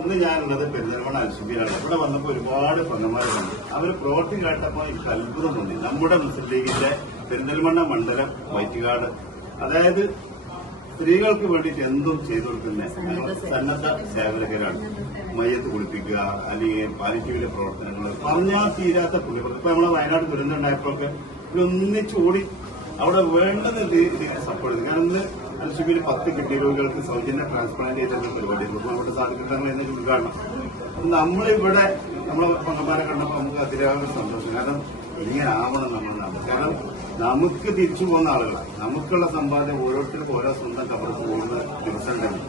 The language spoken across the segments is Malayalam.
ഇന്ന് ഞാനുള്ളത് പെരിന്തൽമണ്ണ അൽസുബിയിലാണ്. ഇവിടെ വന്നപ്പോൾ ഒരുപാട് പെങ്ങന്മാരുണ്ട്. അവർ പ്രവൃത്തി കേട്ടപ്പോൾ എനിക്ക് അത്ഭുതം തോന്നി. നമ്മുടെ മുസ്ലിം ലീഗിന്റെ പെരിന്തൽമണ്ണ മണ്ഡലം വൈറ്റുകാട്, അതായത് സ്ത്രീകൾക്ക് വേണ്ടിയിട്ട് എന്തും ചെയ്തു കൊടുക്കുന്ന സന്നദ്ധ സേവകരാണ്. മയ്യത്ത് കുളിപ്പിക്കുക, അല്ലെങ്കിൽ പാലിറ്റീവിലെ പ്രവർത്തനങ്ങൾ, പറഞ്ഞാൽ തീരാത്ത പുണ്യപ്രവർത്തനം. ഇപ്പൊ നമ്മളെ വയനാട് ദുരന്തം ഉണ്ടായപ്പോഴൊക്കെ ഒന്നിച്ചോടി അവിടെ വേണ്ടത് സപ്പോർട്ട് ചെയ്തു. കാരണം ഇന്ന് അൽസുബിയിൽ 10 കിഡ്നി രോഗികൾക്ക് സൗജന്യ ട്രാൻസ്പ്ലാന്റ് ചെയ്തിരുന്ന പരിപാടി അവിടെ സാധിക്കട്ടെ എന്ന് ഉദ്ഘാടനം. നമ്മളിവിടെ നമ്മളെ പങ്കന്മാരെ കണ്ടപ്പോൾ നമുക്ക് അതിരാകെ സന്തോഷം. കാരണം ഇങ്ങനെ ആവണം നമ്മൾ നാട്. കാരണം നമുക്ക് തിരിച്ചു പോകുന്ന ആളുകളാണ്. നമുക്കുള്ള സമ്പാദ്യം ഓരോരുത്തർക്കും ഓരോ സ്വന്തം കബർക്ക് പോകുന്ന ദിവസം ഉണ്ടെങ്കിൽ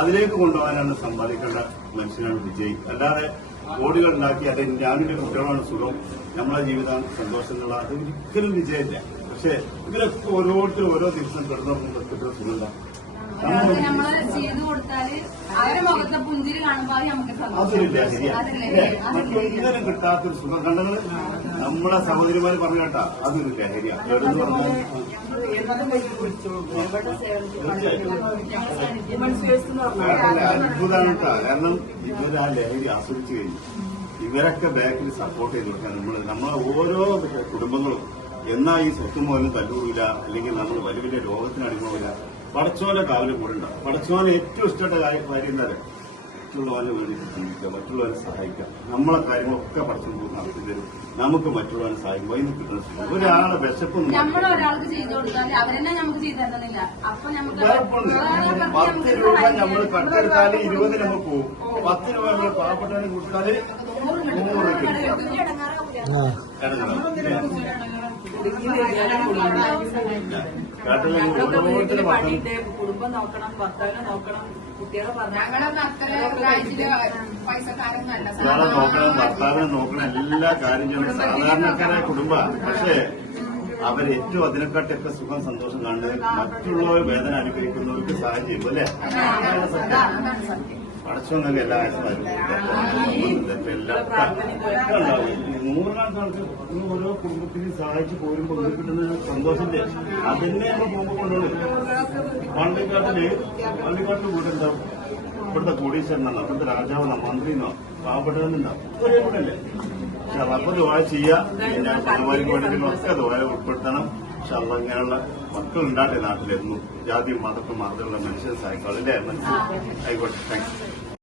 അതിലേക്ക് കൊണ്ടുപോകാനാണ് സമ്പാദിക്കേണ്ട മനുഷ്യനാണ് വിജയ്. അല്ലാതെ കോടികൾ ഉണ്ടാക്കി അത് ഞാനിന്റെ കുട്ടികളാണ് സുഖം, നമ്മളെ ജീവിതം സന്തോഷം എന്നുള്ള അത് ഒരിക്കലും വിജയമില്ല. പക്ഷെ ഇതിലൊക്കെ ഓരോരുത്തരും ഓരോ ദിവസം കിടന്നു സുഖം നമ്മള് ചെയ്തു കൊടുത്താല് അവരെ മുഖത്തെ പുഞ്ചിരി കാണുമ്പോൾ അതൊരു ലഹരിയാണ്. മറ്റൊന്നിനും കിട്ടാത്തൊരു സുഖം കണ്ടത് നമ്മളെ സഹോദരിമാര് പറഞ്ഞു കേട്ടാ അതൊരു ലഹരിയാണ്. കിടന്നു പറഞ്ഞാൽ അത്ഭുതമാണ് കേട്ടാ. കാരണം ഇവർ ആ ലഹരി ആസ്വദിച്ചു കഴിഞ്ഞു. ഇവരൊക്കെ ബാക്കിൽ സപ്പോർട്ട് ചെയ്ത് കൊടുക്കാൻ നമ്മളെ ഓരോ കുടുംബങ്ങളും എന്നാ ഈ സ്വത്തും പോലും തല്ലൂടില്ല, അല്ലെങ്കിൽ നമ്മൾ വലിയ വലിയ രോഗത്തിന് അടിമയില്ല. പടച്ചോന്റെ കാവലും കൂടെ ഉണ്ടാവും. പടച്ചോനെ ഏറ്റവും ഇഷ്ടപ്പെട്ട കാര്യം എന്താ പറയുക, മറ്റുള്ളവരെ വേണ്ടിയിട്ട് ചിന്തിക്കുക, മറ്റുള്ളവരെ സഹായിക്കുക. നമ്മളെ കാര്യങ്ങളൊക്കെ പടച്ചോൻ നടത്തി തരും. നമുക്ക് മറ്റുള്ളവരെ സഹായിക്കും. അതിന് കിട്ടുന്ന ഒരാളെ വിശപ്പൊന്നും 10 രൂപ നമ്മൾ കട്ടെടുത്താല് 20 നമുക്ക് പോകും. 10 രൂപ നമ്മൾ പാവപ്പെട്ടവന് കൊടുത്താല് 100 കിട്ടും. കുടുംബം നോക്കണം, ഭർത്താവിനെ നോക്കണം, കുട്ടികളെ നോക്കണം, ഭർത്താവിനെ നോക്കണം, എല്ലാ കാര്യം ചെയ്യുന്ന സാധാരണക്കാരായ കുടുംബമാണ്. പക്ഷേ അവരേറ്റവും അതിനെക്കാട്ടൊക്കെ സുഖം സന്തോഷം കാണുന്നത് മറ്റുള്ളവർ വേദന അനുഭവിക്കുന്നവർക്ക് സഹായം ചെയ്യും. അല്ലേ? പടച്ചോന്നൊക്കെ എല്ലാ നൂറിനാൾക്ക് ഓരോ കുടുംബത്തിനും സഹായിച്ച് പോരുമ്പോൾ കിട്ടുന്ന സന്തോഷത്തെ അതന്നെ നമ്മൾ പോകുമ്പോൾ കൊണ്ടുപോകും. പള്ളിക്കാട്ടിൽ വീട്ടുണ്ടാവും. ഇവിടുത്തെ കോടീശ്വരനാണ്, അവിടുത്തെ രാജാവെന്നോ മന്ത്രിന്നോ പാവപ്പെട്ടവനുണ്ടാവും. ഒരേ കൂടെ അല്ലേ? പക്ഷെ അപ്പൊ ദുആ ചെയ്യുക. പിന്നെ പണമാർക്ക് വേണ്ടിയിട്ടൊക്കെ ദുആ ഉൾപ്പെടുത്തണം. പക്ഷെ അള്ള ഇങ്ങനെയുള്ള മക്കളുണ്ടാട്ടെ നാട്ടിലെന്നും ജാതിയും മതക്കും മാത്രമുള്ള മനുഷ്യരെ സഹായിക്കാം. അല്ലേ? മനസ്സിലായിക്കോട്ടെ. താങ്ക്സ്.